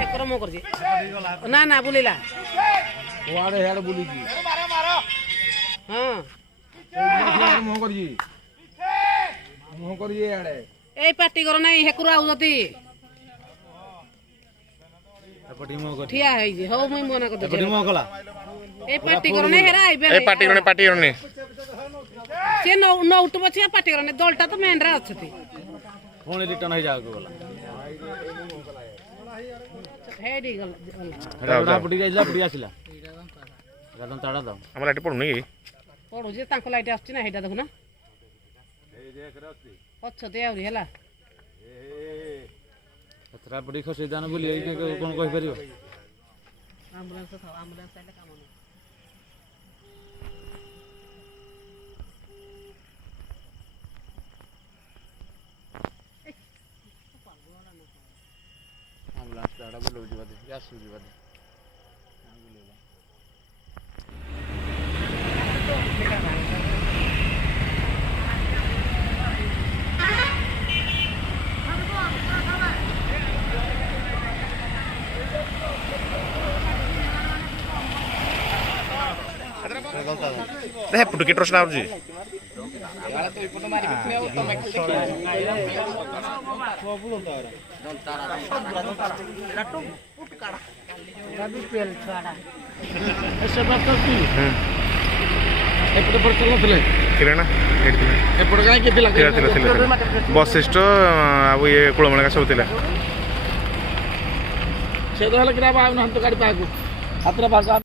ହେକର ମୋ କରିଛି ନା ନା ବୁଲିଲା କୁଆଡେ ହେଆଡେ ବୁଲିଛି ହଁ ମୁହଁ କରିଛି ମୁହଁ କରିଛି ଇଆଡେ ଏଇ ପାଟି କର ନାଇଁ ହେକରୁ ଆଉଛନ୍ତି ଠିଆ ହେଇଛି ହଉ ମୁଇଁ ମନା କରିଦେବି ଏଇ ପାଟି କର ନାଇଁ ହେରା ଆଇବେ ଏ ପାଟି କରନି ସେ ନଉଟ ପଛିଆ ପାଟି କର ନାଇଁ ଦଳଟା ତ ମେଣ୍ଡରା ଅଛନ୍ତି ପୁଣି ରିଟର୍ନ ହେଇଯାକୁ ଗଲା ହେଇଟି ଗଲା ବୁଡି ଯାଇଥିଲା ବୁଡି ଆସିଲା ତାड़ा ଦାও ଆମର ଲାଇଟ୍ ପଡୁନି କି ପଡୁଛି ତାଙ୍କ ଲାଇଟ୍ ଆସୁଛି ନା ହେଇଟା ଦେଖୁନ ଅଛନ୍ତି ଆହୁରି ହେଲା ଖତରା ପଡି ଖସି ଦାନ ବୋଲି କଣ କହିପାରିବ ଆମ୍ବୁଲାନ୍ସ ଥାଉ ଆମ୍ବୁଲାନ୍ସ ଆଇଲେ କାମ ନାହିଁ ଆମ୍ବୁଲାନ୍ସ ଟା ବୁଲଉଛି ବୋଧେ ଆସୁଛି ବୋଧେ ହେପଟୁ କି ଟ୍ରଷ୍ଟ ଆଉଛି ବଶିଷ୍ଠ ଆଉ ଇଏ କୁଳମଳିକା ସବୁ ଥିଲା ସେ ତ ହେଲେ କିରା ଗାଡ଼ି ପାହାକୁ ହାତରେ